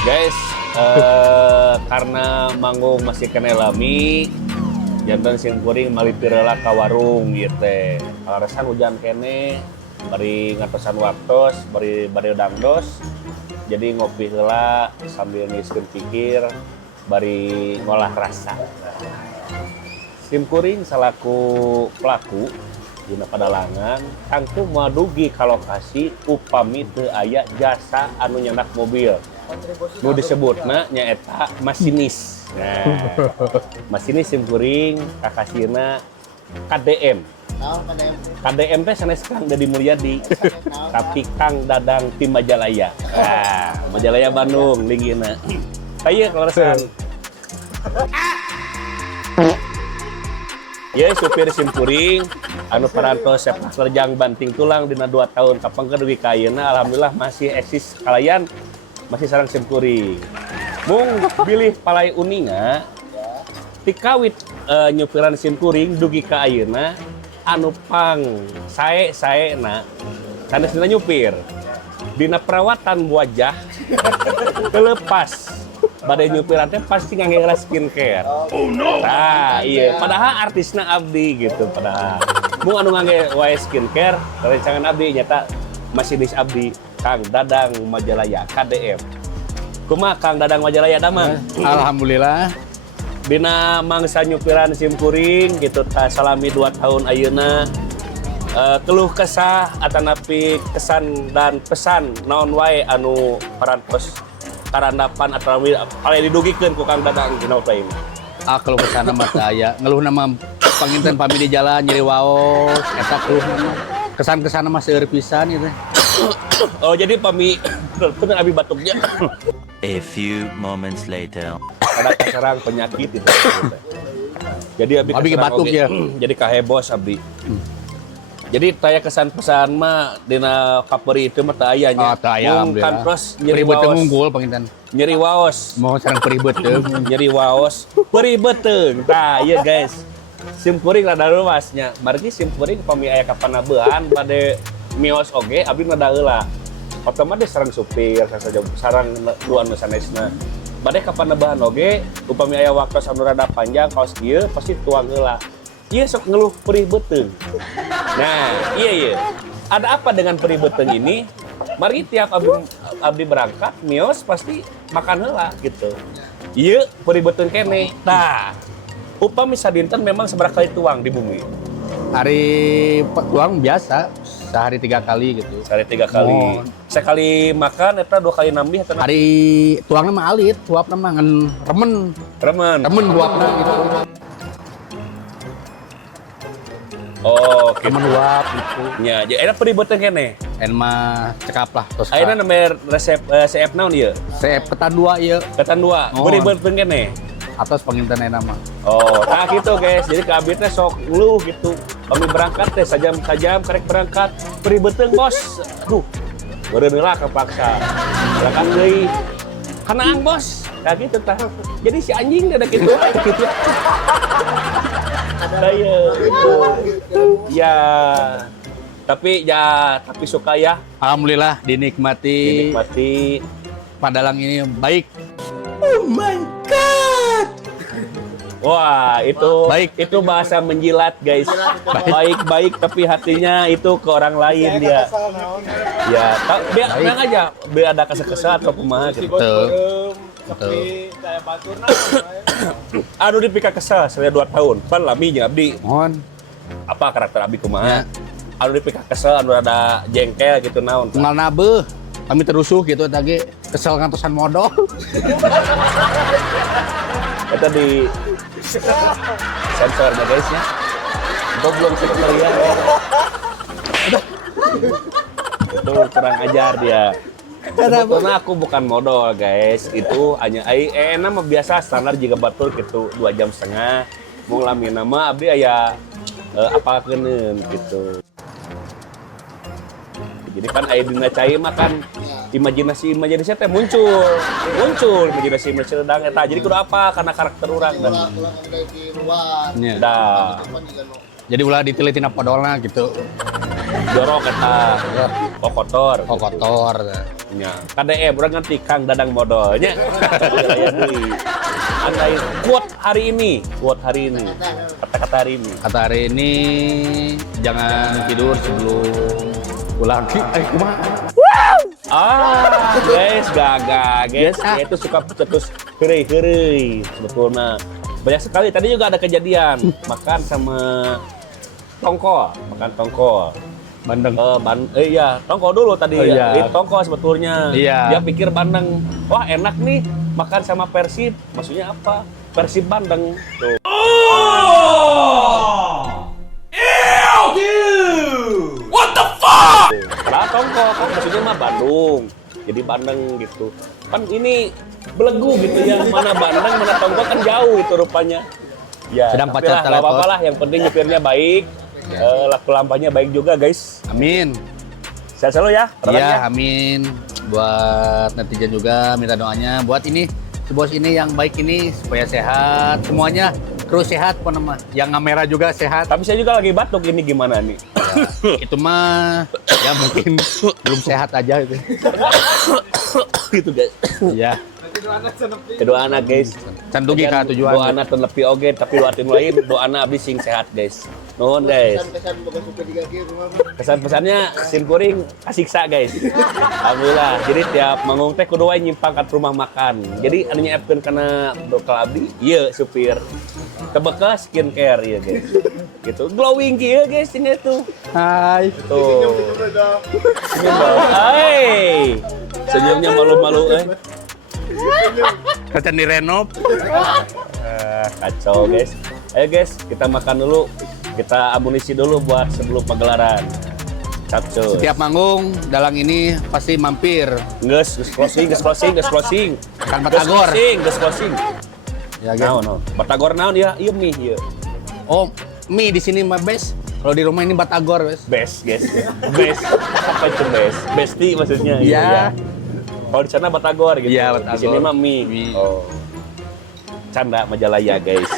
Guys, karena manggung masih kena lami, jantan sing kuring malipirela ka warung gitu teh. Alasan hujan kene, bari ngatosan waktos, bari dangdos. Jadi ngopi heula sambil ngiskeun pikir, bari ngolah rasa. Sim kuring salaku pelaku dina padalangan tangtu madugi ka lokasi upami teu aya jasa anu nyandak mobil. Nu disebutna nyaeta masinis. Nah, masinis sim kuring kakasina KDM. KDM teh sanes Kang Deddy Mulyadi. Tapi Kang Dadang tim Majalaya. Nah, Majalaya Bandung linggina. Ayo kalasan. Ya supir sim kuring anu parantos sepak terjang banting tulang dina 2 tahun kapangkeun dugi ka ayeuna alhamdulillah masih eksis kalayan masih sareng sim kuring. Mung bilih palai uninga tikawit nyupiran sim kuring dugi ka ayeuna anu pang sae-saena sanes dina nyupir. Dina perawatan wajah telepas badai nyupiran teh pasti ngangge skincare. Oh no. Nah, iya, padahal artisna abdi gitu padahal. Mun anu ngangge wae skincare, rencangan abdi nyata masinis abdi Kang Dadang Majalaya KDM. Kumaha Kang Dadang Majalaya damang? Alhamdulillah. Dina mangsa nyupiran sim kuring gitu ta salami 2 tahun ayeuna. Keluh kesah atanapi kesan dan pesan naon wae anu parantos karandapan atau paling didugikeun ku Kang Dadang dina teh. Kalau kesana mah aya ngeluh nama panginten pami di jalan nyeri waos eta keluh nama. Kesan-kesana mah seueur pisan ieu teh. Oh jadi pami bener abi batuknya. A few moments later. Ada kaserang penyakit itu. Jadi abi batuk ya. Jadi kahebos abi. Jadi taya kesan pesan mah dina kaperi itu mah teu aya nya. Teu aya Kan terus nyeri peribet waos. unggul panginten. Nyeri waos. Mau sareng peribet teu. Nyeri waos. Peribet teu. Tah ieu guys. Sim kuring rada luasnya. Margi sim kuring pami aya kapanabehan bade mios oge abi rada heula. Otomatis sareng supir sareng dua anu sanesna. Bade kapanabehan oge upami aya waktu anu rada panjang kaos kieu pasti tuang heula. Iya sok ngeluh perih beteng. Nah, iya. Ada apa dengan perih beteng ini? Mari tiap abdi berangkat, mios pasti makan heula gitu. Iya, perih beteng kene. Nah, upami sadinten memang seberapa kali tuang di bumi? Hari tuang biasa, sehari 3 kali gitu. Sehari 3 kali. Oh. Sekali makan, eta 2 kali nambih atau Hari tuangnya mah alit, tuapna mah ngan remen tuapna gitu. Oh, gitu. Temen uap gitu. Nya, jadi ada perih beteng kene. En mah cekap lah tos. Ayeuna nomor resep CF naon ieu? Sep ketan 2 ieu. Ketan 2. Oh. Perih beteng kene. Atas panginten ayeuna mah. Oh, nah gitu guys. Jadi ke abdi teh sok ngeluh gitu. Kami berangkat teh sajam karek berangkat. Perih beteng bos. Aduh. Beureun heula kepaksa. Berangkat deui. Kanaang bos. Kayak gitu tah. Jadi si anjing ada gitu gitu. Saya gitu. Ya. Tapi suka ya. Alhamdulillah dinikmati. Padalang ini baik. Oh my god. Wah, itu Baik. Itu bahasa menjilat, guys. Baik tapi hatinya itu ke orang lain dia. Ya, dia tenang aja. Dia ada kesel-kesel atau kumaha gitu. Aduh dipika kesel selama 2 tahun. Pan lami jeung abdi. Mohon. Apa karakter abdi Ya. kumaha? Aduh dipika kesel anu ada jengkel gitu naon. Tunggal nabe. Kami terusuh gitu tadi kesel ngantosan modal. Itu di sensornya guys ya. Goblok sekalian. Itu kurang ajar dia. Sebetulnya aku bukan modal guys. Itu hanya enak mah biasa standar jika batur gitu 2,5 jam. Mau lamin nama abdi aya apa keuneun gitu. Jadi kan aya dina cai mah kan imajinasi teh muncul imajinasi sedang eta. Jadi kudu apa karena karakter urang dan Iya. dah. Jadi ulah diteletin apa dolna gitu. jorok eta. Oh kotor. Oh kotor. Nya. KDM urang nganti Kang Dadang modalnya. Aya deui. Andai quote hari ini. Kata-kata hari ini. Kata hari ini jangan tidur sebelum pulang. Kumaha? Guys, gagal, guys. Dia itu suka cetus heureuy sebetulnya. Banyak sekali. Tadi juga ada kejadian makan sama tongkol, Bandeng. Iya, tongkol dulu tadi. Oh, iya. Itu tongkol sebetulnya. Iya. Dia pikir bandeng. Wah, enak nih makan sama Persib. Maksudnya apa? Persib Bandeng. Tuh. Padahal tongkol kan maksudnya mah Bandung. Jadi Bandeng gitu. Kan ini belegu gitu ya. Mana Bandeng, mana tongkol kan jauh itu rupanya. Ya, Sedang tapi pacar lah, nggak telepon. apa-apa lah. Yang penting nyupirnya baik. Laku lampanya baik juga guys. Amin. Sehat selalu ya. Iya, amin. Buat netizen juga minta doanya buat ini si bos ini yang baik ini supaya sehat semuanya, terus sehat apa nama? Yang kamera juga sehat. Tapi saya juga lagi batuk ini gimana nih? Itu mah ya mungkin belum sehat aja itu. Gitu guys. Iya. Doa anak guys. Can dugi ka tujuan. Doa anak tenepi oge tapi doa tim lain doa anak abdi sing sehat guys. Nuhun guys. Kesan-pesannya sim kuring asiksa guys. Alhamdulillah. Jadi tiap manggung teh kudu wae nyimpang ka rumah makan. Jadi anu nyiapkeun kana bekal abdi, ieu supir. Tebekal skincare ieu guys. Gitu. Glowing kieu guys cenah tuh. Hai. Tuh. Senyum dong. Hai. Senyumnya malu-malu Kacan direnov. Kacau guys. Ayo guys, kita makan dulu. Kita amunisi dulu buat sebelum pagelaran. Satu. Setiap manggung dalang ini pasti mampir. Ges closing. Kan Batagor. Ges closing. Ya gitu. Naon. Batagor naon ya? Ieu mie ieu. Oh, mie di sini mah best. Kalau di rumah ini Batagor, best. Best, guys. Best. Apa itu best? Besti maksudnya. Iya. Kalau di sana Batagor gitu. Iya, Di Batagor. sini mah mie. Mie. Oh. Canda Majalaya, guys.